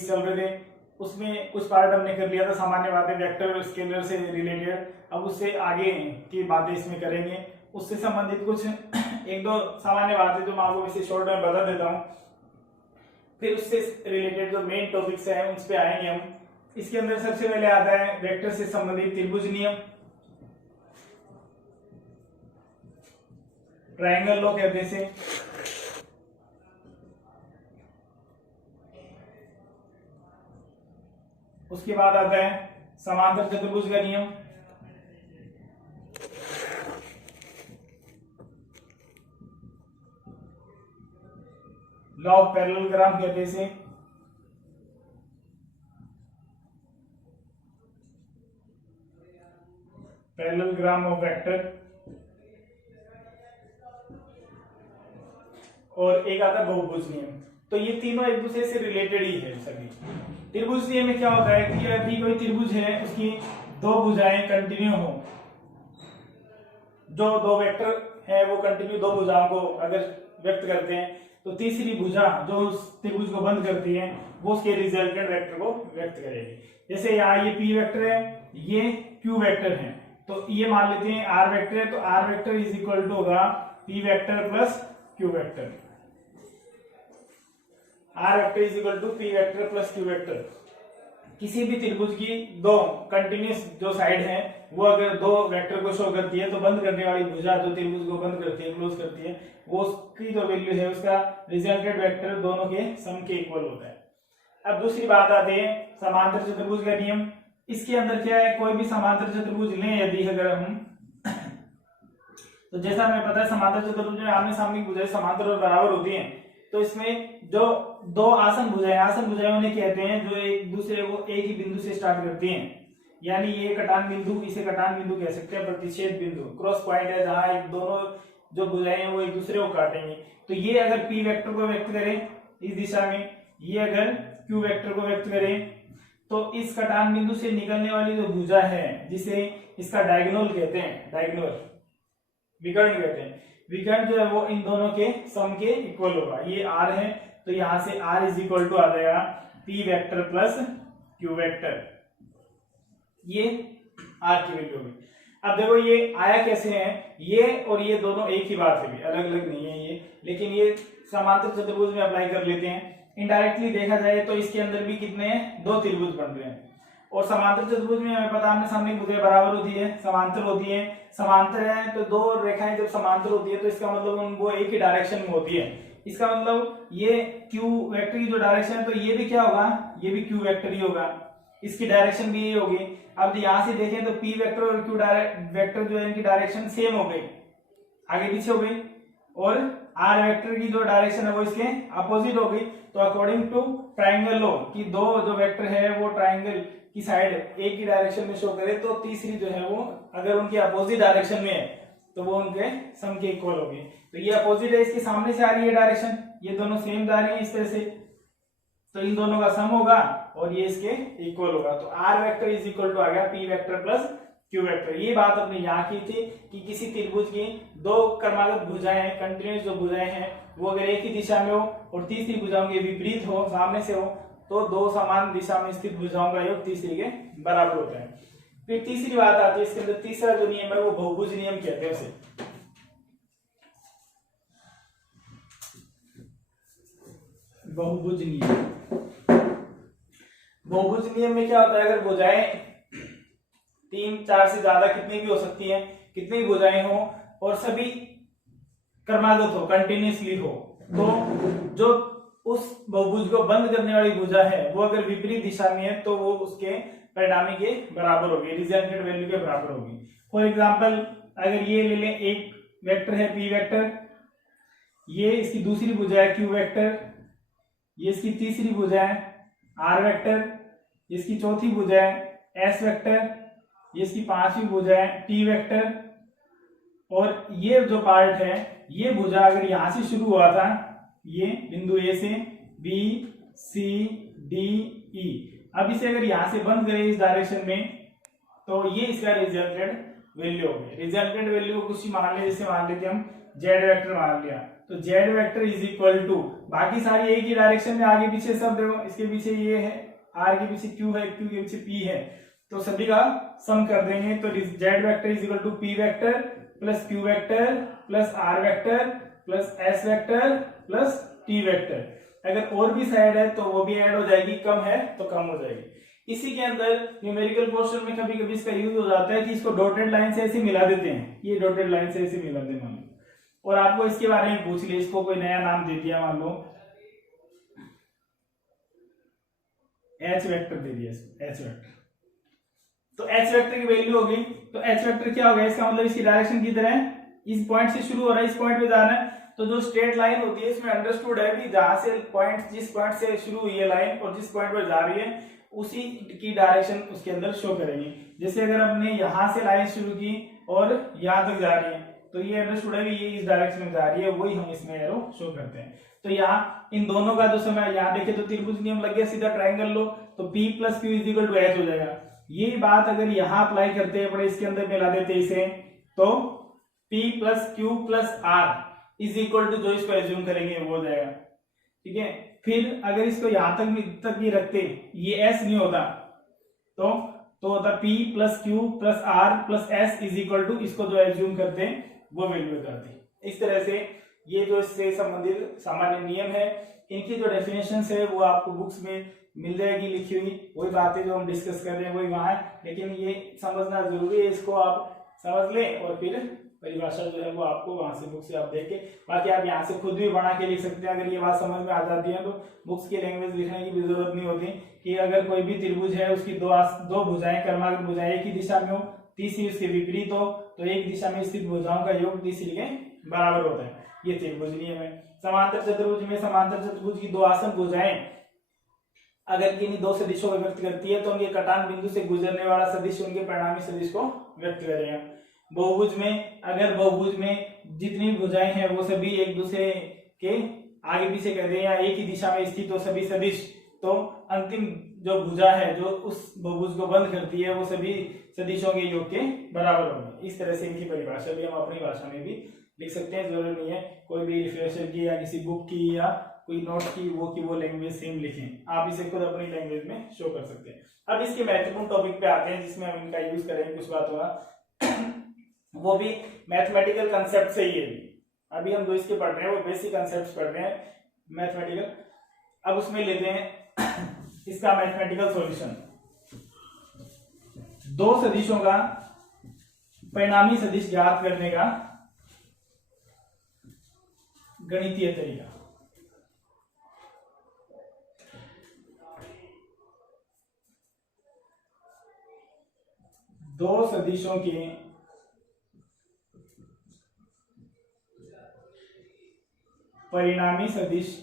Topics चल रहे थे, उसमें कुछ पार्ट हमने कर लिया था, सामान्य बातें वेक्टर और स्केलर से रिलेटेड। अब उससे आगे की बातें इसमें करेंगे, उससे संबंधित कुछ एक दो सामान्य बातें जो मैं आपको इसे शॉर्ट में बता देता हूँ, फिर उससे रिलेटेड जो मेन टॉपिक्स हैं उस पे आएंगे हम। इसके अंदर सबसे पहले आता है वेक्टर से संबंधित त्रिभुज नियम, ट्रायंगल लॉ कहते हैं इसे। उसके बाद आता है समांतर चतुर्भुज का नियम, लॉ ऑफ पैरेललोग्राम कहते हैं इसे। Parallelogram of vector. और एक आता है बहुभुज नियम। तो ये तीनों एक दूसरे से रिलेटेड ही है सभी। त्रिभुज नियम में क्या होता है कि यदि कोई त्रिभुज है उसकी दो भुजाएं कंटिन्यू हो, जो दो वेक्टर है वो कंटिन्यू दो भुजाओं को अगर व्यक्त करते हैं, तो तीसरी भुजा जो उस त्रिभुज को बंद करती है वो उसके रिजल्टेंट वेक्टर को व्यक्त करेगी। जैसे यहाँ ये P वेक्टर है, ये Q वेक्टर है, तो ये मान लेते हैं R वेक्टर है, तो R vector is equal to होगा P vector plus Q vector. R vector is equal to P vector plus Q vector. किसी भी त्रिभुज की दो कंटिन्यूस जो साइड है वो अगर दो वेक्टर को शो करती है, तो बंद करने वाली भुजा जो त्रिभुज को बंद करती है, क्लोज करती है, वो उसकी जो वैल्यू है उसका रिजल्टेंट वेक्टर दोनों के सम के इक्वल होता है। अब दूसरी बात आती है समांतर चतुर्भुज का नियम। इसके अंदर क्या है, कोई भी समांतर चतुर्भुज लें यदि अगर हम, तो जैसा हमें पता है समांतर चतुर्भुज में आमने सामने भुजाएं समांतर और बराबर होती हैं, तो इसमें जो दो आसन भुजाएं उन्हें कहते हैं जो एक दूसरे को एक ही बिंदु से स्टार्ट करती हैं, यानी ये कटान बिंदु, इसे कटान बिंदु कह सकते हैं, प्रतिच्छेद बिंदु, क्रॉस पॉइंट है जहां एक दोनों जो भुजाएं हैं वो एक दूसरे को काटेंगे। तो ये अगर P वेक्टर को व्यक्त करें इस दिशा में, ये अगर Q वेक्टर को व्यक्त करें, तो इस कटान बिंदु से निकलने वाली जो भुजा है जिसे इसका डायगोनल कहते हैं, डायगोनल विकर्ण कहते हैं, विकर्ण जो है वो इन दोनों के सम के इक्वल होगा। ये R है तो यहां से R इज इक्वल टू आ जाएगा P vector plus Q vector, ये R की वैल्यू होगी। अब देखो ये आया कैसे है, ये और ये दोनों एक ही बात है, अलग अलग नहीं है ये, लेकिन ये समांतर चतुर्भुज में अप्लाई कर लेते हैं। इनडायरेक्टली देखा जाए तो इसके अंदर भी कितने हैं, दो त्रिभुज बन रहे हैं। और समांतर चतुर्भुज में हमें पता आमने सामने भुजाएं बराबर होती है, समांतर होती है। समांतर है तो दो रेखाएं जब समांतर होती है तो इसका मतलब उनको एक ही डायरेक्शन में होती है। इसका मतलब ये Q वेक्टर की जो डायरेक्शन है तो ये भी क्या होगा, ये भी Q वेक्टर ही होगा, इसकी डायरेक्शन भी यही होगी। अब यहां से देखें तो P वेक्टर और Q वेक्टर जो है इनकी डायरेक्शन सेम हो गई, आगे पीछे हो गई, और R वेक्टर की जो डायरेक्शन है वो इसके अपोजिट हो गई। तो अकॉर्डिंग टू ट्रायंगल लॉ कि दो जो वेक्टर है वो ट्रायंगल की साइड एक ही डायरेक्शन में शो करे, तो तीसरी जो है वो अगर उनके अपोजिट डायरेक्शन में है तो वो उनके सम के इक्वल होगी। तो ये अपोजिट है, इसके सामने से आ रही है डायरेक्शन, ये दोनों सेम जा रही है इस तरह से, तो इन दोनों का सम होगा और ये इसके इक्वल होगा। तो R vector is equal to आ गया P vector plus Q vector. ये बात अपने यहाँ की थी कि किसी त्रिभुज की दो क्रमागत भुजाएं, कंटिन्यूस जो भुजाएं हैं वो अगर एक ही दिशा में हो और तीसरी भुजाओं के विपरीत हो, सामने से हो, तो दो समान दिशा में स्थित भुजाओं का योग तीसरी के बराबर होता है। फिर तीसरी बात आती है इसके अंदर, तीसरा जो नियम है वो बहुभुज नियम कहते हैं उसे। बहुभुज नियम, बहुभुज नियम में क्या होता है, अगर भुजाएं 3, 4 से ज्यादा कितनी भी हो सकती हैं, कितनी भी भुजाएं हो और सभी क्रमागत हो, कंटिन्यूअसली हो, तो जो उस बहुभुज को बंद करने वाली भुजा है वो अगर विपरीत दिशा में है तो वो उसके परिणामी के बराबर होगी, रिजल्टेंट वैल्यू के बराबर होगी। फॉर एग्जांपल अगर ये ले लें, एक वेक्टर है P वेक्टर, ये इसकी दूसरी भुजा है Q वेक्टर, ये इसकी तीसरी भुजा है R वेक्टर, इसकी चौथी भुजा है S वेक्टर, ये इसकी पांचवी भुजा है T वेक्टर, और ये जो पार्ट है ये भुजा अगर यहां से शुरू हुआ था, ये बिंदु A से B C D E, अब इसे अगर यहां से बंद करें इस डायरेक्शन में तो ये इसका रिजल्टेंट वैल्यू होगी। रिजल्टेंट वैल्यू को कुछ मान ले, जैसे मान लेते हम Z वेक्टर मान लिया, तो Z vector is equal to बाकी सारी एक ही डायरेक्शन में आगे पीछे सब देखो, इसके पीछे ये है, आर के पीछे क्यू है, क्यू के पीछे पी है, तो सभी का सम कर देंगे। तो Z vector is equal to P vector plus Q vector plus R vector plus S vector plus T vector. अगर और भी साइड है तो वो भी ऐड हो जाएगी, कम है तो कम हो जाएगी। इसी के अंदर न्यूमेरिकल पोर्शन में कभी कभी इसका यूज हो जाता है कि इसको डॉटेड लाइन से ऐसे मिला देते हैं, ये डॉटेड लाइन से ऐसे मिला देते हैं, और आपको इसके बारे में पूछ लिया, इसको कोई नया नाम दे दिया, मान लो एच वेक्टर दे दिया, एच वेक्टर, तो एच वेक्टर की वैल्यू हो गई। तो एच वेक्टर क्या हो गया, इसका मतलब इसकी डायरेक्शन किधर है, इस पॉइंट से शुरू हो रहा है, इस पॉइंट पे जाना है। तो जो स्ट्रेट लाइन होती है इसमें अंडरस्टूड है कि जहां से पॉइंट, जिस पॉइंट से शुरू हुई है लाइन और जिस पॉइंट पर जा रही है उसी की डायरेक्शन उसके अंदर शो करेगी। जैसे अगर हमने यहां से लाइन शुरू की और यहां तक जा रही है तो ये अंडरस्टूड है कि ये इस डायरेक्शन में जा रही है, वही हम इसमें एरो शो करते हैं। तो यहाँ इन दोनों का जो समय, यहाँ देखे तो त्रिभुज नियम लग गया, सीधा ट्राइंगल लो तो P plus Q is equal to H हो जाएगा। ये बात अगर यहाँ अप्लाई करते हैं, अपने इसके अंदर मिला देते इसे, तो P plus Q plus R is equal to जो इसको एज्यूम करेंगे वो हो जाएगा, ठीक है। फिर अगर इसको यहां तक भी रखते, ये S नहीं होता तो होता P plus Q plus R plus S is equal to, इसको जो एज्यूम करते हैं वो वैल्यू करते। इस तरह से ये जो इससे संबंधित सामान्य नियम है, इनकी जो डेफिनेशन है वो आपको बुक्स में मिल जाएगी लिखी हुई, वही बातें जो हम डिस्कस कर रहे हैं वही वहां है, लेकिन ये समझना जरूरी है, इसको आप समझ लें और फिर परिभाषा जो है वो आपको वहां से बुक से आप देख के, बाकी आप यहाँ से खुद भी बना के लिख सकते हैं। अगर ये बात समझ में आ जाती है तो बुक्स की लैंग्वेज लिखने की भी जरूरत नहीं होती कि अगर कोई भी त्रिभुज है उसकी दो भुजाएं, कर्मांक भुजाएं एक ही दिशा में हो, तीसरी उसके विपरीत हो, तो एक दिशा में स्थित भुजाओं का योग तीसरी के बराबर होता है, ये त्रिभुज नियम है। समांतर चतुर्भुज में समांतर चतुर्भुज की दो आसन भुजाएं अगर किन्हीं दो सदिशों को व्यक्त करती है तो उनके कटान बिंदु से गुजरने वाला सदिश उनके परिणामी सदिश को व्यक्त करेगा। बहुभुज में अगर बहुभुज में जितनी भुजाएं हैं वो सभी एक दूसरे के आगे पीछे कर दे या एक ही दिशा में स्थित हो सभी सदिश, तो अंतिम जो भुजा है जो उस बहुभुज को बंद करती है वो सभी सदिशों के योग के बराबर होगी। इस तरह से इनकी परिभाषा भी हम अपनी भाषा में भी लिख सकते हैं, जरूरी नहीं है कोई भी रिफ्रेशर की या किसी बुक की या कोई नोट की वो लैंग्वेज सेम लिखें, आप इसे खुद अपनी लैंग्वेज में शो कर सकते हैं। अब इसके महत्वपूर्ण टॉपिक पे आते हैं जिसमें हम इनका यूज करेंगे कुछ बातों का, वो भी मैथमेटिकल कंसेप्ट से ही है। अभी हम जो इसके पढ़ रहे हैं वो बेसिक कंसेप्ट पढ़ रहे हैं मैथमेटिकल। अब उसमें लेते हैं इसका मैथमेटिकल सॉल्यूशन, दो सदिशों का परिणामी सदिश ज्ञात करने का गणितीय तरीका। दो सदिशों के परिणामी सदिश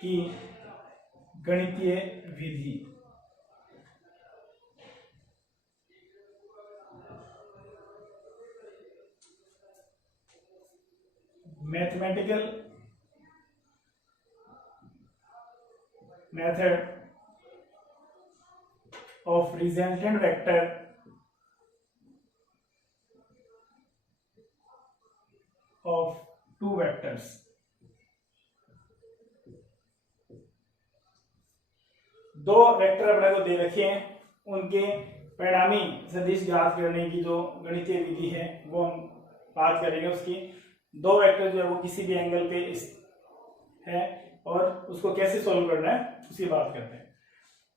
की गणितीय विधि। Mathematical method of resultant vector of two vectors। दो वेक्टर अपने को दे रखे हैं, उनके परिणामी सदिश ज्ञात करने की जो गणितीय विधि है वो हम बात करेंगे उसकी। दो वेक्टर जो है वो किसी भी एंगल पे है और उसको कैसे सॉल्व करना है उसकी बात करते हैं।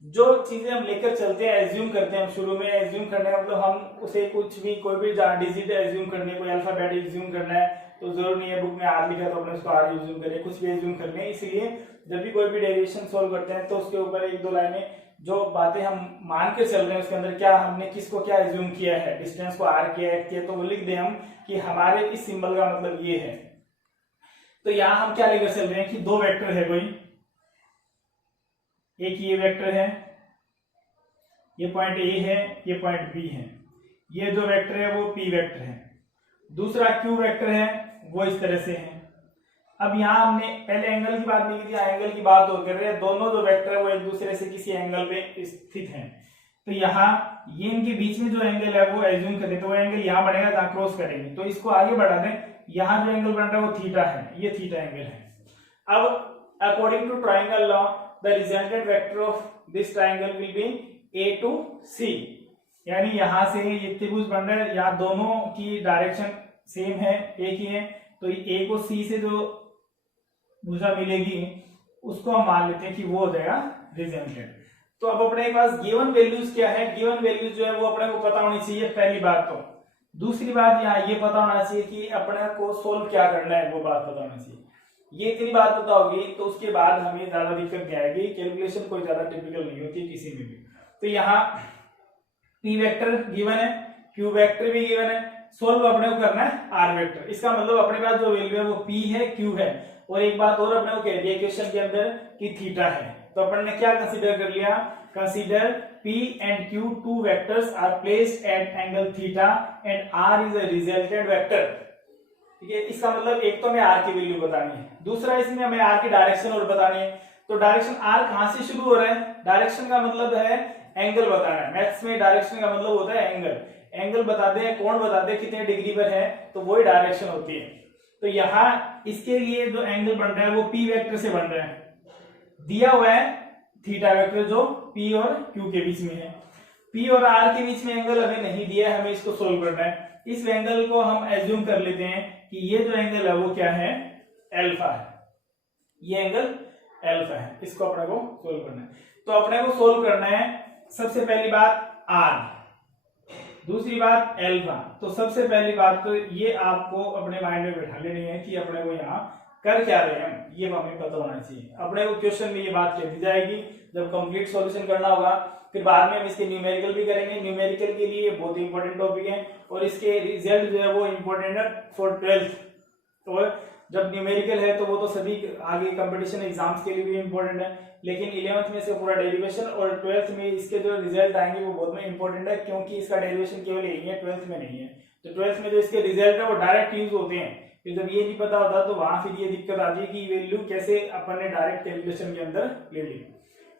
जो चीजें हम लेकर चलते हैं, एज्यूम करते हैं, हम शुरू में एज्यूम करने का मतलब हम उसे कुछ भी कोई भी डिजिट एज्यूम करने, कोई अल्फाबेट एज्यूम करना है तो जरूर नहीं है बुक में आर लिखा तो अपने उसको आर एज्यूम करें, कुछ भी एज्यूम करने। इसलिए जब भी कोई भी डेरिवेशन सॉल्व करते हैं तो उसके ऊपर एक दो लाइनें जो बातें हम मान के चल रहे हैं उसके अंदर क्या हमने किसको क्या एज्यूम किया है, डिस्टेंस को आर किया है तो वो लिख दें हम कि हमारे इस सिंबल का मतलब ये है। तो यहाँ हम क्या लेकर चल रहे हैं कि दो वेक्टर है कोई, एक ये वेक्टर है, ये पॉइंट ए है, ये पॉइंट बी है, ये जो वेक्टर है वो पी वेक्टर है, दूसरा क्यू वेक्टर है वो इस तरह से है। अब यहाँ हमने पहले एंगल की बात नहीं की थी, एंगल की बात और कर रहे हैं, दोनों जो वेक्टर है वो एक दूसरे से किसी एंगल पे स्थित हैं। तो यहाँ ये इनके बीच में जो एंगल है वो एज्यूम करें तो वो एंगल यहाँ बढ़ेगा जहाँ क्रॉस करेंगे, तो इसको आगे बढ़ा दें, यहाँ जो एंगल बन रहा है वो थीटा है, ये थीटा एंगल है। अब according to triangle law the resultant vector of this triangle will be A to C, यानी यहां से ये त्रिभुज बन रहा है, यहाँ दोनों की डायरेक्शन सेम है, एक ही है, तो A को C से जो भुजा मिलेगी उसको हम मान लेते हैं कि वो हो जाएगा रिजल्टेंट। तो अब अपने पास गिवन वैल्यूज क्या है, गिवन वैल्यूज जो है वो अपने को पता होनी चाहिए, पहली बात। तो दूसरी बात यहाँ ये पता होना चाहिए कि अपने को सोल्व क्या करना है, वो बात पता होना चाहिए। ये इतनी बात पता होगी तो उसके बाद हमें ज्यादा दिक्कत नहीं आएगी, कैलकुलेशन कोई ज्यादा टिपिकल नहीं होती किसी में भी। तो यहाँ P वेक्टर गिवन है, Q वेक्टर भी गिवन है, सोल्व अपने को करना है R वेक्टर। इसका मतलब अपने पास जो वैल्यू है वो P है, Q है, और एक बात और अपने को कह दिया क्वेश्चन के अंदर कि थीटा है। तो अपन ने क्या कंसीडर कर लिया, consider P and Q two vectors are placed at angle theta and R is a resultant vector। ठीक है, इसका मतलब एक तो हमें R की वैल्यू बतानी है, दूसरा इसमें हमें R की डायरेक्शन और बतानी है। तो डायरेक्शन R कहां से शुरू हो रहा है, डायरेक्शन का मतलब है एंगल बताना है, मैथ्स में डायरेक्शन का मतलब होता है एंगल। एंगल बता दे, कोण बता दे कितने डिग्री पर है, तो वही डायरेक्शन होती है। तो यहाँ इसके लिए जो एंगल बन रहा है वो P वेक्टर से बन रहा है, दिया हुआ है थीटा वेक्टर जो P और Q के बीच में है। P और R के बीच में एंगल हमें नहीं दिया है, हमें इसको सोल्व करना है। इस एंगल को हम एज्यूम कर लेते हैं कि ये जो एंगल है वो क्या है, अल्फा है, ये एंगल अल्फा है, इसको अपने को सोल्व करना है। तो अपने को सोल्व करना है सबसे पहली बात R, दूसरी बात अल्फा। तो सबसे पहली बात तो ये आपको अपने माइंड में बैठा लेनी है कि अपने को यहाँ कर क्या रहे हैं, ये हमें पता होना चाहिए। अपने को क्वेश्चन में ये बात कह दी जाएगी जब कंप्लीट सॉल्यूशन करना होगा, फिर बाद में हम इसके न्यूमेरिकल भी करेंगे। न्यूमेरिकल के लिए बहुत ही इंपॉर्टेंट टॉपिक है और इसके रिजल्ट जो है वो इंपॉर्टेंट है फॉर 12th। तो जब न्यूमेरिकल है तो वो तो सभी आगे कंपटीशन एग्जाम्स के लिए भी इंपॉर्टेंट है, लेकिन 11th में इसका पूरा डेरिवेशन और 12th में इसके जो रिजल्ट आएंगे वो बहुत में इंपॉर्टेंट है, क्योंकि इसका डेरिवेशन केवल यही है, 12th में नहीं है। तो 12th में जो इसके रिजल्ट है वो डायरेक्ट यूज होते हैं, फिर जब ये नहीं पता होता तो वहां फिर ये दिक्कत आती है कि वैल्यू कैसे अपन ने डायरेक्ट कैलकुलेशन के अंदर ले ली।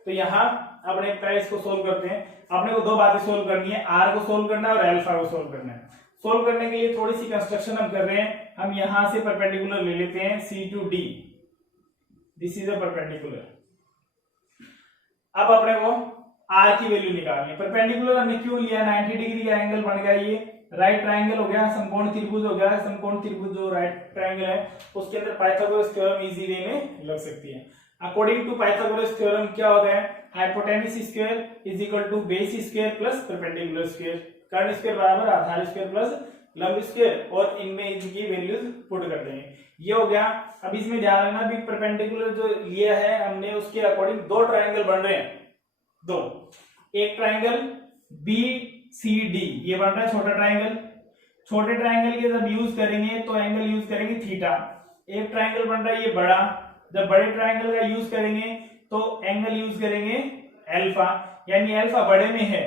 तो यहाँ अपने पहले इसको सोल्व करते हैं। अपने को दो बातें सोल्व करनी है, R को सोल्व करना है और अल्फा को सोल्व करना है। सोल्व करने के लिए थोड़ी सी कंस्ट्रक्शन हम कर रहे हैं, हम यहां से परपेंडिकुलर ले लेते हैं C to D, this is a perpendicular. अब अपने को R की वैल्यू निकालनी है। परपेंडिकुलर हमने क्यों लिया, 90 डिग्री का एंगल बन गया, ये राइट ट्राइंगल हो गया, समकोण त्रिभुज हो गया। समकोण त्रिभुज जो राइट ट्राइंगल है उसके अंदर पाइथागोरस थ्योरम इजी वे में लग सकती है। अकॉर्डिंग टू पाइथागोरस थ्योरम क्या होता है, hypotenuse square is equal to base square plus perpendicular square, कर्ण स्क्वायर बराबर आधार स्क्वायर प्लस लंब स्क्वायर, और इनमें इनकी वैल्यूज पुट कर देंगे, ये हो गया। अब इसमें ध्यान रखना भी परपेंडिकुलर जो लिया है हमने उसके अकॉर्डिंग दो ट्राइंगल बन रहे हैं, दो, एक ट्राइंगल BCD ये बन रहा है छोटा ट्राइंगल। छोटे ट्राइंगल के जब यूज करेंगे तो एंगल यूज करेंगे थीटा। एक ट्राइंगल बन रहा है ये बड़ा, जब बड़े ट्राइंगल का यूज करेंगे तो एंगल यूज करेंगे अल्फा, यानी अल्फा बड़े में है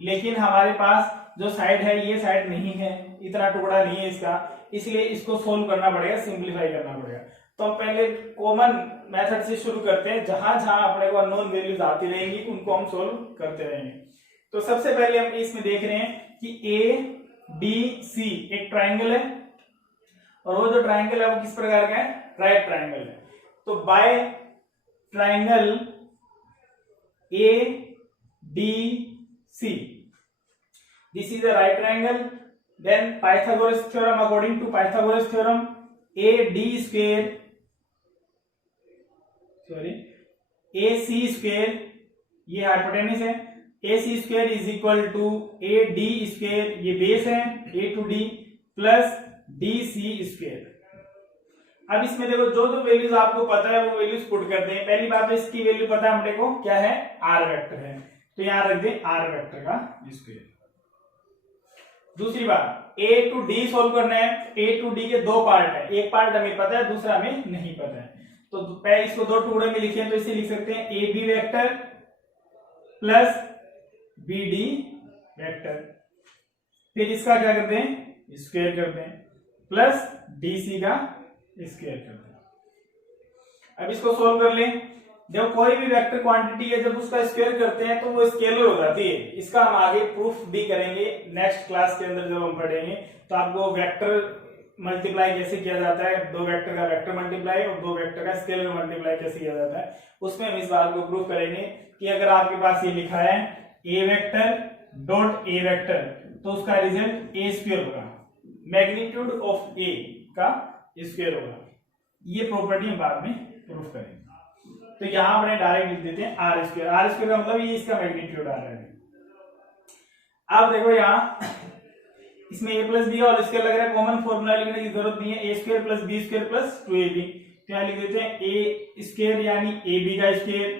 लेकिन हमारे पास जो साइड है ये साइड नहीं है, इतना टुकड़ा नहीं है इसका, इसलिए इसको सोल्व करना पड़ेगा, सिंप्लीफाई करना पड़ेगा। तो हम पहले कॉमन मेथड से शुरू करते हैं, जहां जहां अपने को अननोन वैल्यूज आती रहेंगी उनको हम सोल्व करते रहेंगे। तो सबसे पहले हम इसमें देख रहे हैं कि ABC एक ट्राइंगल है और वो जो ट्राइंगल है वो किस प्रकार का है, राइट ट्राइंगल है। तो by triangle ADC this is a right triangle, then Pythagoras theorem, according to Pythagoras theorem AC square ये हाइपोटेन्यूस है, AC square is equal to AD square ये बेस है A to D plus DC square। अब इसमें देखो जो जो values आपको पता है वो वैल्यूज पुट करते हैं। पहली बात है इसकी वैल्यू पता है हमने को क्या है, R वेक्टर है, तो यहां रख दे R वेक्टर का स्क्वायर। दूसरी बात A to D सोल्व करना है। A to D के दो पार्ट है, एक पार्ट हमें पता है दूसरा हमें नहीं पता है, तो पहले इसको दो टुकड़े में लिखे तो इसे लिख सकते हैं AB vector plus BD vector, फिर इसका क्या करते हैं स्क्वायर करते हैं प्लस DC का स्क्वायर करते हैं। अब इसको सोल्व कर लें। जब कोई भी वेक्टर क्वांटिटी है जब उसका स्क्वायर करते हैं तो वो स्केलर हो जाती है, इसका हम आगे प्रूफ भी करेंगे नेक्स्ट क्लास के अंदर जब हम पढ़ेंगे। तो आपको वेक्टर मल्टीप्लाई कैसे किया जाता है, दो वेक्टर का वेक्टर मल्टीप्लाई और दो वेक्टर का स्केलर मल्टीप्लाई कैसे किया जाता है, उसमें हम इस बात को प्रूव करेंगे कि अगर आपके पास ये लिखा है ए वेक्टर डॉट ए वेक्टर तो उसका रिजल्ट ए स्क्वायर होगा, मैग्नीट्यूड ऑफ ए का स्क्वायर होगा। ये प्रॉपर्टी हम बाद में प्रूफ करेंगे। तो यहां पर डायरेक्ट लिख देते हैं आर स्क्वायर। आर स्क्वायर का मतलब ये इसका मैग्नीट्यूड आ रहा है। अब देखो यहाँ इसमें a प्लस बी और स्क्वायर लग रहा है, कॉमन फॉर्मूला लिखने की जरूरत नहीं है, a square plus b square plus 2ab। तो यहाँ लिख देते हैं ए स्क्वायर यानी ए बी का स्क्वायर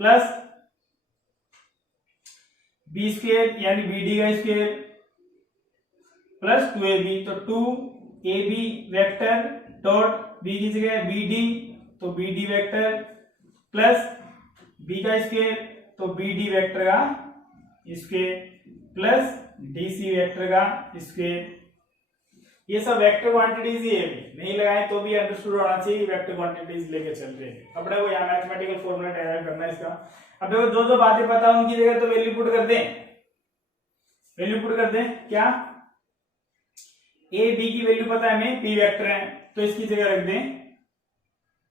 प्लस बी स्क्वायर यानी बी डी का स्क्वायर प्लस 2ab। तो 2ab वेक्टर डॉट बी की जगह बी डी तो b d vector plus b का स्क्वायर तो बी डी वेक्टर का स्क्वायर प्लस डीसी वेक्टर का स्क्वायर। ये सब वेक्टर क्वांटिटीज ही है, नहीं लगाए तो भी अंडरस्टूड होना चाहिए वेक्टर क्वांटिटीज लेके चल रहे हैं। अपने को यहाँ मैथमेटिकल फॉर्मूला डेराइव करना है इसका। अब देखो जो जो बातें पता उनकी जगह तो वैल्यू पुट कर दें, वैल्यू पुट कर दें। क्या ए बी की वैल्यू पता है हमें, पी वेक्टर है तो इसकी जगह रख दें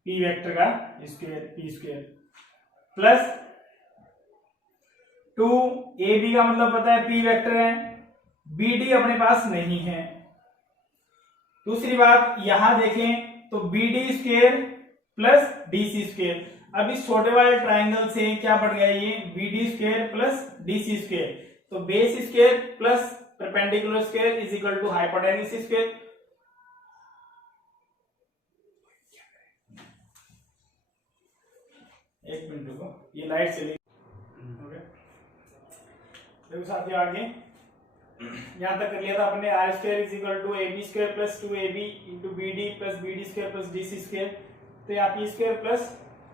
पी वेक्टर का square P square plus 2ab का मतलब पता है पी वेक्टर है, bd अपने पास नहीं है। दूसरी बात यहां देखें तो bd square plus dc square. अब इस छोटे वाले ट्राइंगल से क्या बढ़ गया ये bd square plus dc square. तो base square plus perpendicular square is equal to hypotenuse square. एक मिनट रुको, ये लाइट चली। देखो साथियों आगे यहां तक कर लिया था अपने R square is equal to A B square plus 2ab into B D plus B D square plus D C square. तो यहाँ P square plus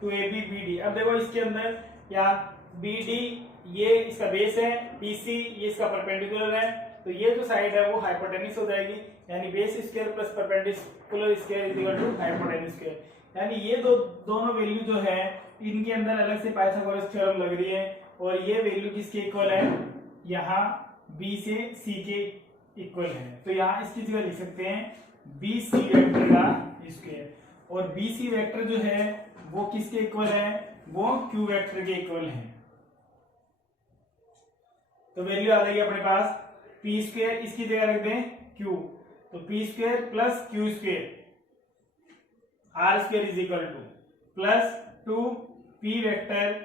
2ab B D. अब देखो इसके अंदर यहाँ बी डी ये इसका बेस है, पी सी ये इसका परपेंडिकुलर है, तो ये जो साइड है वो हाइपोटेन्यूज हो जाएगी, यानी base square plus perpendicular square is equal to hypotenuse square. यानी ये दोनों वैल्यू जो है इनके अंदर अलग से पाइथागोरस थ्योरम लग रही है और ये वैल्यू किसके इक्वल है, यहाँ b से c के इक्वल है। तो यहाँ इसकी जगह लिख सकते हैं bc वेक्टर का स्क्वायर और bc वेक्टर जो है वो किसके इक्वल है, वो q वेक्टर के इक्वल है। तो वैल्यू आ जाएगी अपने पास p स्क्वायर, इसकी जगह रख दें q, तो p square plus q square r square is equal two plus 2p vector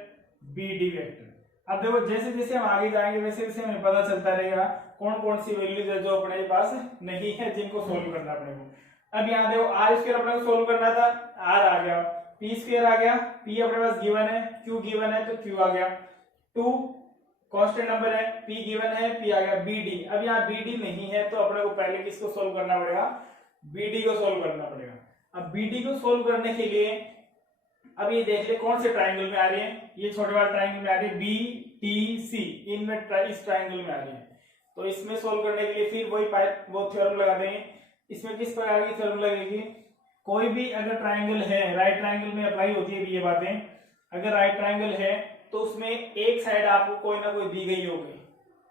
bd vector. अब देखो जैसे जैसे हम आगे जाएंगे वैसे वैसे हमें पता चलता रहेगा कौन कौन सी वैल्यूज है जो अपने पास नहीं है जिनको सोल्व करना अपने को। अब यहाँ देखो आर स्क्वायर अपने को सोल्व करना था, आर आ गया, पी स्क्वायर आ गया, पी अपने पास गिवन है, क्यू गिवन है तो क्यू आ गया, 2 कांस्टेंट नंबर है, पी गिवन है, पी आ गया, बी डी। अब यहाँ बी डी नहीं है तो अपने को पहले किसको सोल्व करना पड़ेगा, बी डी को सोल्व करना पड़ेगा। अब बी डी को सोल्व करने के लिए अब ये देख ले कौन से ट्राइंगल में आ रही है, ये छोटे वाले ट्राइंगल में आ रही है बी टी सी, इनमें इस ट्राइंगल में आ रही है। तो इसमें सोल्व करने के लिए फिर वो थ्योरम लगा देंगे। इसमें किस प्रकार की थ्योरम लगेगी, कोई भी अगर ट्राइंगल है, राइट ट्राइंगल में अप्लाई होती है ये बातें, अगर राइट ट्राइंगल है तो उसमें एक साइड आपको कोई ना कोई दी गई होगी,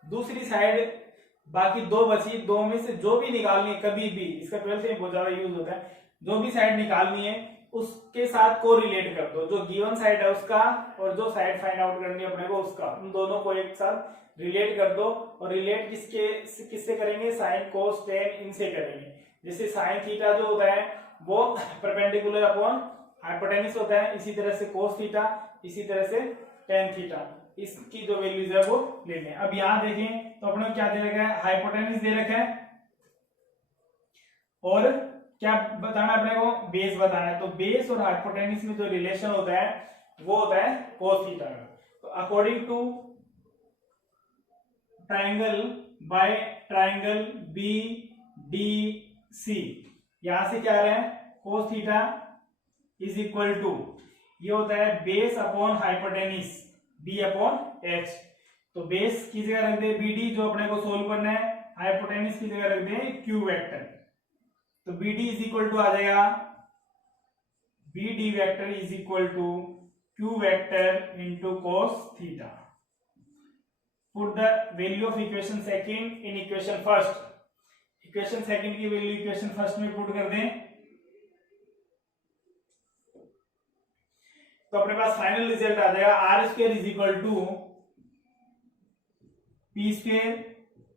दूसरी साइड बाकी दो बची, दो में से जो भी निकालनी है कभी भी, इसका 12th में बहुत ज्यादा यूज होता है, जो भी साइड निकालनी है उसके साथ को रिलेट कर दो, जो गिवन साइड है उसका और जो साइड फाइंड आउट करनी है अपने को उसका, उन दोनों को एक साथ रिलेट कर दो। और रिलेट किससे करेंगे, साइन कोस टेन इनसे करेंगे। जैसे साइन थीटा जो होता है वो परपेंडिकुलर अपॉन हाइपोटेन्यूज होता है, इसी तरह से कोस थीटा, इसी तरह से टेन थीटा, इसकी जो वैल्यूज है वो ले लें। अब यहाँ देखें तो अपने क्या दे रखा है, हाइपोटेन्यूज दे रखा है और क्या बताना अपने को, बेस बताना है। तो बेस और हाइपोटेन्यूज में जो रिलेशन होता है वो होता है कोस थीटा का। तो according to triangle by triangle B D C, यहां से क्या आ रहा है, cos theta is equal to ये होता है base upon hypotenuse B upon H. तो बेस की जगह रख दे बी डी जो अपने को सोल्व करना है, हाइपोटेन्यूज की जगह रख दे क्यू वेक्टर। तो b d is equal to आ जाएगा b d vector is equal to q vector into cos theta. Put the value of equation second in equation first. Equation second की वैल्यू इक्वेशन फर्स्ट में put कर दें तो अपने पास final result आ जाएगा R square is equal to P square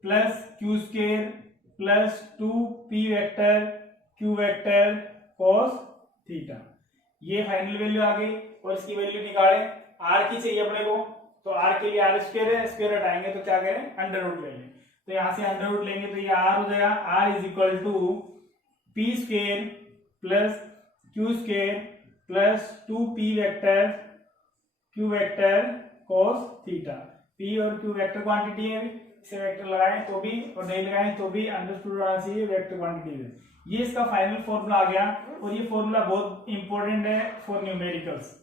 plus Q square plus 2p vector q vector cos theta. ये फाइनल वैल्यू आ गई और इसकी वैल्यू निकाले r की चाहिए अपने को, तो r के लिए r स्क्वायर है, स्क्वायर हटाएंगे तो क्या करें अंडर रूट ले लें, तो यहां से अंडर रूट लेंगे तो ये r हो जाएगा r is equal to P square plus Q square plus 2p vector q vector cos theta. p और q वेक्टर क्वांटिटी है, इसे वेक्टर लगाएं तो भी और नहीं लगाएं तो भी अंडरस्टूड होना चाहिए वेक्टर क्वांटिटी है। ये इसका फाइनल फॉर्मूला आ गया और ये फॉर्मूला बहुत इंपॉर्टेंट है फॉर न्यूमेरिकल्स।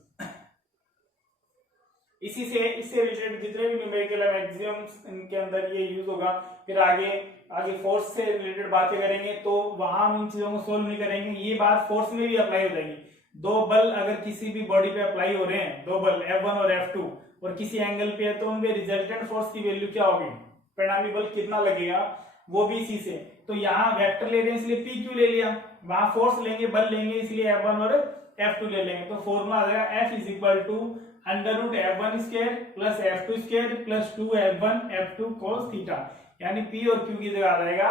इसी से इससे रिलेटेड जितने भी न्यूमेरिकल है मैक्सिमम इनके अंदर ये यूज होगा। फिर आगे फोर्स से रिलेटेड बातें करेंगे तो वहां हम इन चीजों को सोल्व नहीं करेंगे, ये बात फोर्स में भी अप्लाई हो जाएगी। दो बल अगर किसी भी बॉडी पे अप्लाई हो रहे हैं, दो बल F1 और F2 और किसी एंगल पे है तो उनपे रिजल्टेंट फोर्स की वैल्यू क्या होगी, परिणामी बल कितना लगेगा वो भी इसी से। तो यहाँ वेक्टर ले रहे हैं इसलिए पी क्यू ले लिया, वहां फोर्स लेंगे बल लेंगे इसलिए F1 और F2 ले लेंगे। तो फॉर्मूला आ जाएगा F is equal to under root F1 square plus F2 square plus 2F1 F2 cos theta, यानी P और Q की जगह आ जाएगा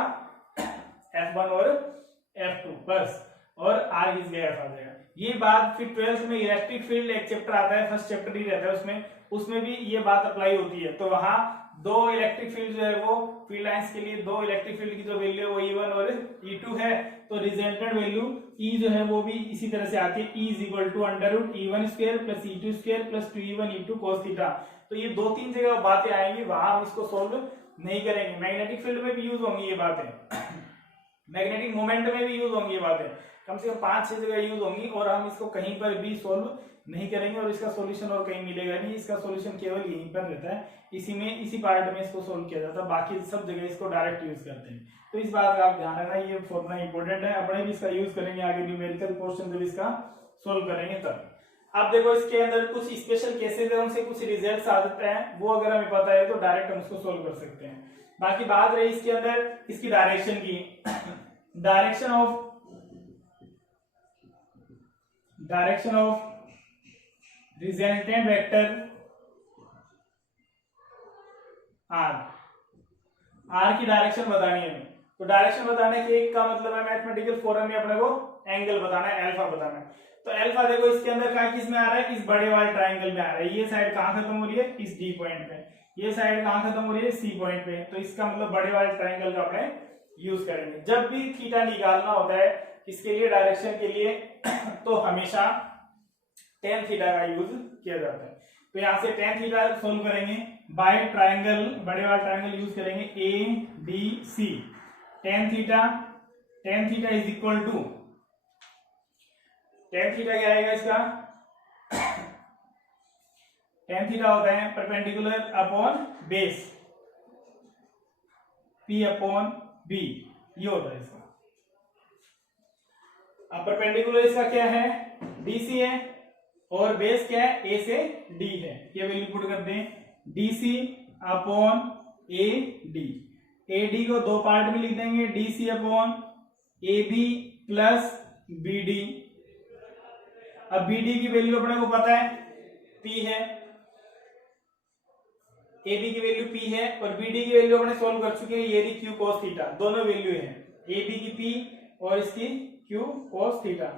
F1 और F2 बस और R की जगह F आ जाएगा। ये बात फिर 12th में इलेक्ट्रिक फील्ड एक चैप्टर आता है, फर्स्ट चैप्टर ही रहता है उसमें भी ये बात अप्लाई होती है। तो वहां दो इलेक्ट्रिक फील्ड जो है वो फील्ड लाइंस के लिए दो इलेक्ट्रिक फील्ड की जो वैल्यू है वो E1 और E2 है, तो रिजल्टेंट वैल्यू E जो है वो भी इसी तरह से आती है, E is equal to under root E1 square plus E2 square plus 2E1 E2 cos theta. तो ये दो तीन जगह बातें आएंगी, वहां हम इसको सोल्व नहीं करेंगे। मैग्नेटिक फील्ड में भी यूज होंगी ये बातें, मैग्नेटिक मोमेंट में भी यूज होंगी ये बातें, कम से कम 5-6 जगह यूज होंगी और हम इसको कहीं पर भी सोल्व नहीं करेंगे और इसका सॉल्यूशन और कहीं मिलेगा नहीं, इसका सॉल्यूशन केवल यहीं पर रहता है, इसी पार्ट में इसको सोल्व किया जाता है, बाकी सब जगह इसको डायरेक्ट यूज करते हैं। तो इस बात का आप ध्यान रखना, ये फॉर्मूला इंपॉर्टेंट है, अपने भी इसका यूज करेंगे आगे न्यूमेरिकल क्वेश्चन जब इसका सोल्व करेंगे तब। अब देखो इसके अंदर कुछ स्पेशल केसेस है, उनसे कुछ रिजल्ट आ जाते हैं, वो अगर हमें पता है तो डायरेक्ट हम उसको सोल्व कर सकते हैं। बाकी बात रही इसके अंदर इसकी डायरेक्शन की, direction of resultant vector R की डायरेक्शन बतानी है हमें। तो डायरेक्शन बताने के एक का मतलब है मैथमेटिकल फॉर्म में अपने को एंगल बताना है, अल्फा बताना है। तो अल्फा देखो इसके अंदर का किस में आ रहा है, इस बड़े वाले ट्राइंगल में आ रहा है। ये साइड कहां खत्म हो रही है, इस डी पॉइंट पे, ये साइड कहां खत्म हो रही है, सी पॉइंट पे। तो इसका मतलब बड़े वाले ट्राइंगल का अपने यूज करेंगे जब भी थीटा निकालना होता है इसके लिए डायरेक्शन के लिए तो हमेशा tan थीटा का यूज किया जाता है। तो यहां से tan थीटा सोल्व करेंगे बाय ट्राइंगल, बड़े वाला ट्राइंगल यूज करेंगे ABC। tan theta is equal to, tan theta क्या आएगा इसका, tan थीटा होता है perpendicular upon base P upon B, ये होता है इसका। अब परपेंडिकुलर इसका क्या है, DC है और बेस क्या है, A से D है, ये वैल्यू पुट कर दें DC अपॉन AD। AD को दो पार्ट में लिख देंगे, DC upon AB plus BD। अब BD की वैल्यू अपने को पता है P है, AB की वैल्यू P है और BD की वैल्यू अपने सोल्व कर चुके हैं, ये रही Q cos थीटा, दोनों वैल्यू है, AB की P और इसकी Q cos थीटा।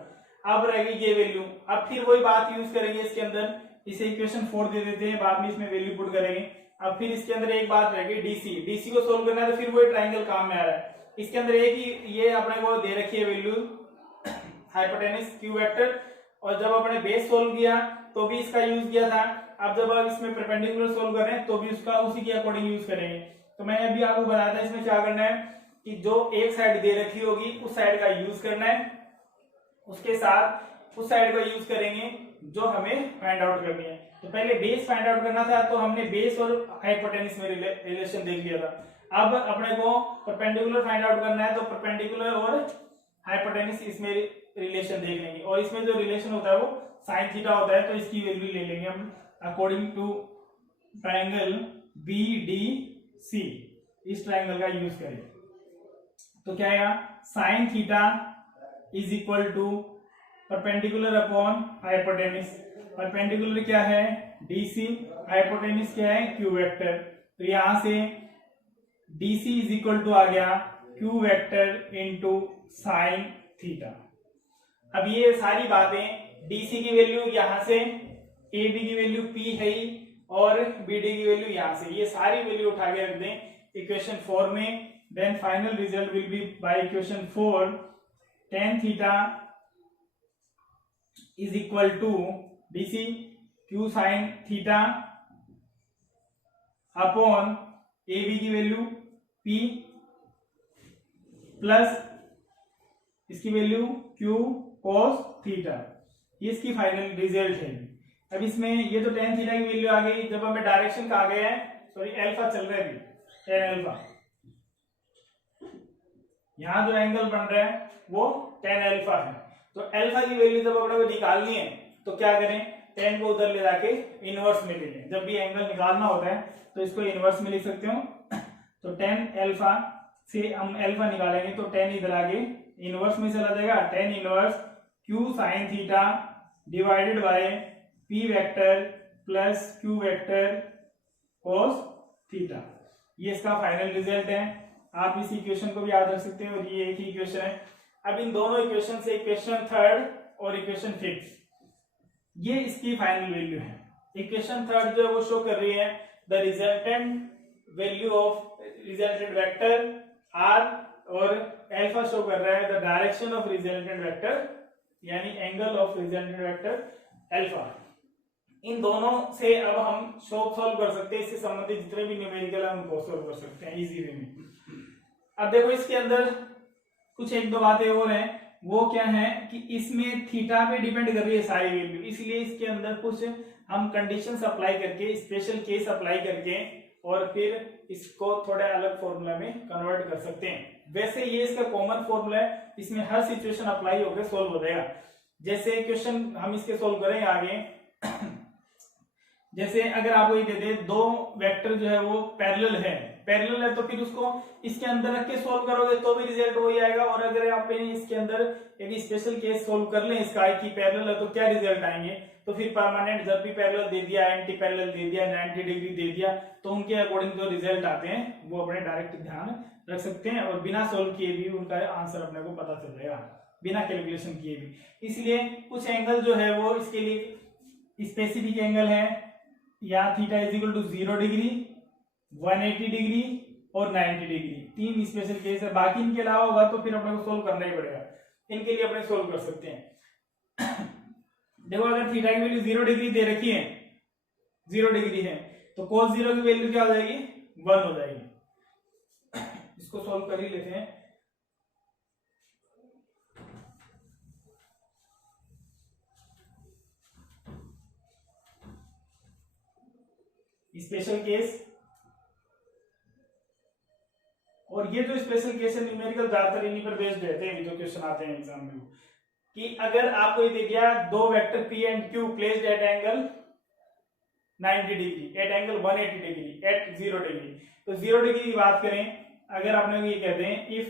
अब रहेगी ये वैल्यू, अब फिर वही बात यूज करेंगे इसके अंदर, इसे इक्वेशन 4 दे देते हैं, बाद में इसमें वैल्यू पुट करेंगे। अब फिर इसके अंदर एक बात रहेगी DC को सोल्व करना है तो फिर वही ट्राइंगल काम में आ रहा है। इसके अंदर एक ही ये अपने को दे रखी है वैल्यू हाइपोटेनस Q वेक्टर, और जब अपने बेस सोल्व किया तो भी इसका यूज किया था। अब जब आप इसमें परपेंडिकुलर सोल्व कर रहे हैं तो भी उसका उसी के अकॉर्डिंग यूज करेंगे। तो मैंने अभी आपको बताया था इसमें क्या करना है कि जो एक साइड दे रखी होगी उस साइड का यूज करना है, उसके साथ उस साइड का यूज करेंगे जो हमें फाइंड आउट करनी है। तो पहले बेस फाइंड आउट करना था तो हमने बेस और हाइपोटेनस में रिलेशन देख लिया था। अब अपने को परपेंडिकुलर फाइंड आउट करना है तो परपेंडिकुलर और हाइपोटेनस इसमें रिलेशन देख लेंगे, और इसमें जो रिलेशन होता है वो साइन थीटा होता है, तो इसकी वैल्यू ले लेंगे हम अकॉर्डिंग टू ट्राइंगल BDC, इस ट्राइंगल का यूज करें। तो क्या आएगा, sine theta is equal to perpendicular upon hypotenuse. Perpendicular क्या है, डीसी, हाइपोटेनिस क्या है, क्यू वेक्टर। तो यहां से डीसी इज इक्वल टू आ गया Q vector into sine theta. अब ये सारी बातें, डीसी की वैल्यू यहां से, ए बी की वैल्यू पी है ही, और बी डी की वैल्यू यहां से, ये सारी वैल्यू उठा के रख दें इक्वेशन 4 में। Then final result will be by equation 4 tan theta is equal to DC Q sine theta upon A B की वैल्यू पी प्लस इसकी वैल्यू क्यू cos थीटा। ये इसकी फाइनल रिजल्ट है। अब इसमें ये तो tan थीटा की वैल्यू आ गई, जब हमें डायरेक्शन कहा गया है, सॉरी अल्फा चल रहा है अभी, tan अल्फा, यहां जो एंगल बन रहा है वो tan अल्फा है। तो अल्फा की वैल्यू जब अपने को निकालनी है तो क्या करें, tan को उधर ले जाके इनवर्स में ले लें। जब भी एंगल निकालना होता है तो इसको इनवर्स में लिख सकते हो। तो tan अल्फा से हम अल्फा निकालेंगे तो tan इधर आगे इनवर्स में चला जाएगा, tan inverse q sin theta divided by p vector plus q vector cos theta. ये इसका फाइनल रिजल्ट है। आप इस इक्वेशन को भी याद रख सकते हैं, और ये एक ही इक्वेशन है। अब इन दोनों इक्वेशन से इक्वेशन 3 और इक्वेशन 5, ये इसकी फाइनल वैल्यू है। इक्वेशन 3 जो है वो शो कर रही है the resultant value of resultant vector r, और अल्फा शो कर रहा है the direction of resultant vector, यानी angle of resultant vector alpha. इन दोनों से अब हम सॉल्व कर सकते हैं, इससे संबंधित जितने भी न्यूमेरिकल है उनको सॉल्व कर सकते हैं इजी वे में। अब देखो इसके अंदर कुछ एक दो बातें और हैं, वो क्या है कि इसमें थीटा पे डिपेंड कर रही है सारी वैल्यू, इसलिए इसके अंदर कुछ हम कंडीशंस अप्लाई करके, स्पेशल केस अप्लाई करके, और फिर इसको थोड़ा अलग फॉर्मूला में कन्वर्ट कर सकते हैं। वैसे ये इसका कॉमन फॉर्मूला है, इसमें हर सिचुएशन अप्लाई होकर सोल्व हो जाएगा। जैसे क्वेश्चन हम इसके सोल्व करेंगे आगे। जैसे अगर आपको ये दे दे दो वेक्टर जो है वो पैरेलल है तो फिर उसको इसके अंदर रख के सोल्व करोगे तो भी रिजल्ट वही आएगा। और अगर आप इसके अंदर एक स्पेशल केस सोल्व कर लें इसका कि पैरेलल है तो क्या रिजल्ट आएंगे, तो फिर परमानेंट जब भी पैरेलल दे दिया, एंटी पैरेलल दे दिया, 90 डिग्री दे दिया, तो उनके अकॉर्डिंग जो रिजल्ट आते हैं वो अपने डायरेक्ट ध्यान रख सकते हैं, और बिना सोल्व किए भी उनका आंसर अपने को पता चल जाएगा, बिना कैलकुलेशन किए भी। इसलिए कुछ एंगल जो है वो इसके लिए स्पेसिफिक एंगल है, यहाँ theta is equal to 0 degree, 180 degree और 90 डिग्री, 3 स्पेशल केस है। बाकी इनके अलावा होगा तो फिर अपने को सोल्व करना ही पड़ेगा, इनके लिए अपने सोल्व कर सकते हैं। देखो अगर थीटा की वैल्यू 0 डिग्री दे रखी है, 0 डिग्री है, तो cos 0 की वैल्यू क्या हो जाएगी, 1 हो जाएगी। इसको सोल्व कर ही लेते हैं। स्पेशल केस, और ये जो स्पेशल केस है न्यूमेरिकल ज्यादातर इन्हीं पर बेस्ड रहते हैं जो क्वेश्चन आते हैं एग्जाम में, कि अगर आपको ये दे दिया दो vector p and q placed at angle 90 degree, at angle 180 degree, at 0 degree, तो 0 डिग्री की बात करें, अगर आपने ये कहते हैं if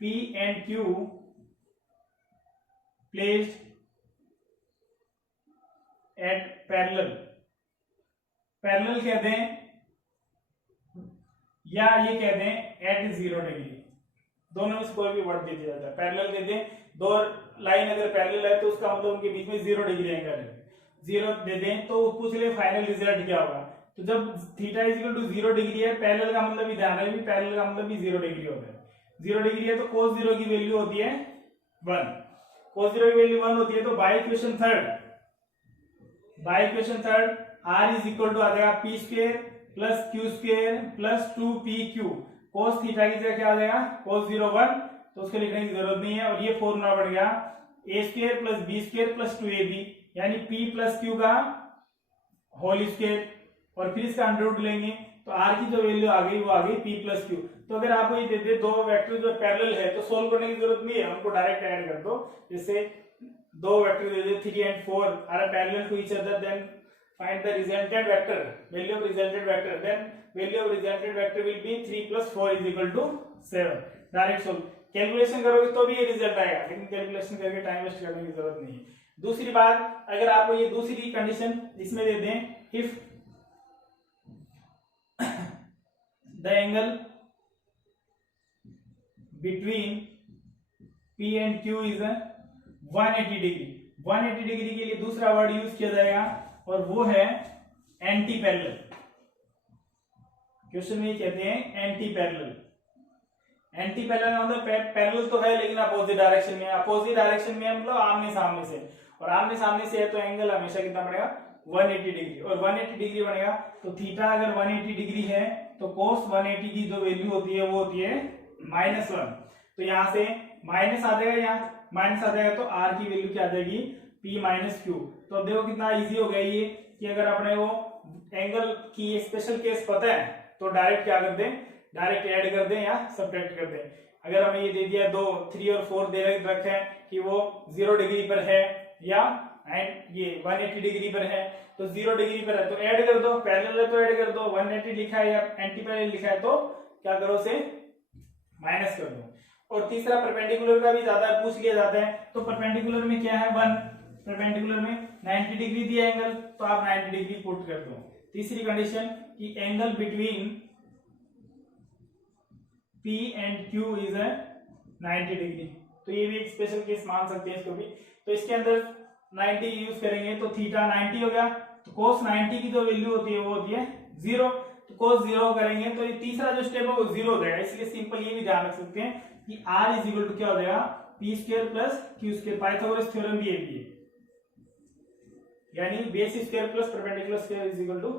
p and q placed eight parallel कहते हैं, या ये कहते हैं एट 0 डिग्री, दोनों में से कोई भी वर्ड दे दिया जाता है। पैरेलल कहते हैं दो लाइन अगर पैरेलल है तो उसका मतलब उनके बीच में 0 डिग्री एंगल है, 0 दे दें तो पूछ ले फाइनल रिजल्ट क्या होगा। तो जब theta is equal to 0 degree है, पैरेलल का मतलब भी ध्यान है, पैरेलल का मतलब भी 0 डिग्री होता है। 0 डिग्री है तो cos 0 की वैल्यू होती है 1, cos 0 की वैल्यू 1 होती है। तो by equation third r is equal to आ जाएगा p square plus q square plus 2pq, cos theta की जगह क्या आ जाएगा cos 0 1, तो उसको लिखने की जरूरत नहीं है। और ये फॉर्मूला बढ़ गया a square plus b square plus 2ab, यानी p प्लस q का होल स्क्वायर, और फिर इसका अंडर रूट लेंगे तो r की जो वैल्यू आ गई वो आ गई p प्लस q। तो अगर आपको ये दे दे दो वेक्टर जो पैरेलल है तो सोल्व करने की जरूरत नहीं है, हमको डायरेक्ट ऐड कर दो। जैसे दो वेक्टर दे दे 3 and 4 are parallel to each other, then find the resultant vector, value of resultant vector, then value of resultant vector will be 3 plus 4 is equal to 7 direct solve. Calculation करोगे तो भी ये रिजल्ट आएगा, लेकिन calculation करके time waste करने की जरूरत नहीं है। दूसरी बात, अगर आपको ये दूसरी कंडीशन इसमें दे दें, if the angle between P and Q is 180 degree. 180 degree के लिए दूसरा वर्ड यूज किया जाएगा और वो है एंटी पैरेलल। क्वेश्चन में कहते हैं एंटी पैरेलल। एंटी पैरेलल मतलब पैरेलल तो है लेकिन अपोजिट डायरेक्शन में। अपोजिट डायरेक्शन में मतलब आमने सामने से, और आमने सामने से है तो एंगल हमेशा कितना बनेगा 180 डिग्री। और 180 डिग्री बनेगा तो थीटा अगर 180 डिग्री है तो कोस 180 की जो वैल्यू होती है वो होती है -1। तो यहां से माइनस आ जाएगा, यहाँ माइनस आ जाएगा तो आर की वैल्यू क्या आ जाएगी P माइनस क्यू। तो अब देखो कितना इजी हो गया ये कि अगर अपने वो एंगल की स्पेशल केस पता है तो डायरेक्ट क्या कर दें, डायरेक्ट ऐड कर दें या सब्ट्रैक्ट कर दें। अगर हमें ये दे दिया 2, 3 और 4 दे रखे हैं कि वो 0 डिग्री पर है या एंड ये 180 डिग्री पर है, तो 0 डिग्री पर है तो ऐड कर दो, पैरेलल है तो ऐड कर दो, 180 लिखा है या एंटी पैरेलल लिखा है तो क्या करो से माइनस कर दो। और तीसरा परपेंडिकुलर का भी ज्यादा पूछ लिया जाता है, तो परपेंडिकुलर में क्या है 1, परपेंडिकुलर में 90 डिग्री दिया एंगल तो आप 90 डिग्री पुट कर दो। तीसरी कंडीशन कि angle between P and Q is 90 degree, तो ये भी एक स्पेशल केस मान सकते हैं इसको भी। तो इसके अंदर 90 यूज करेंगे तो थीटा 90 हो गया, तो कोस 90 की जो वैल्यू होती है वो होती है 0, तो कोस 0 करेंगे तो ये तीसरा जो स्टेप है वो 0 हो जाएगा। इसलिए सिंपल ये भी ध्यान रख सकते हैं कि R इज इक्वल टू क्या हो जाएगा P square plus Q square. Pythagoras theorem भी है, यानी base square plus perpendicular square is equal to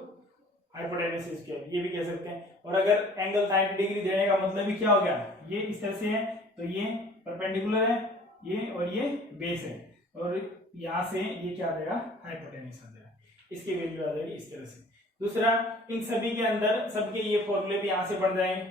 hypotenuse square, ये भी कह सकते हैं। और अगर एंगल 90 डिग्री देने का मतलब भी क्या हो गया, ये इस तरह से है तो ये परपेंडिकुलर है ये और ये बेस है, और यहां से ये क्या आ जाएगा हाइपोटेन्यूज आ जाएगा, इसकी वैल्यू आ जाएगी इस तरह से। दूसरा, इन सभी के अंदर सबके ये फॉर्मूले भी यहां से बन जाएंगे।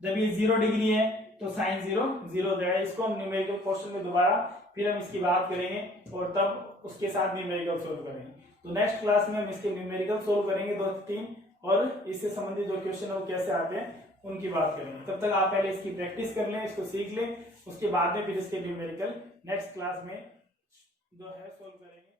जब ये 0 डिग्री है तो साइन 0 0 हो जाएगा। इसको हम न्यूमेरिकल क्वेश्चन में दोबारा फिर हम इसकी बात करेंगे और तब उसके साथ न्यूमेरिकल सोल्व करेंगे। तो नेक्स्ट क्लास में हम इसके न्यूमेरिकल सोल्व करेंगे 2-3, और इससे संबंधित जो क्वेश्चन है वो कैसे आते हैं उनकी बात करेंगे। तब तक आप पहले इसकी प्रैक्टिस कर लें, इसको सीख लें, उसके बाद में फिर इसके न्यूमेरिकल नेक्स्ट क्लास में जो है सोल्व करेंगे।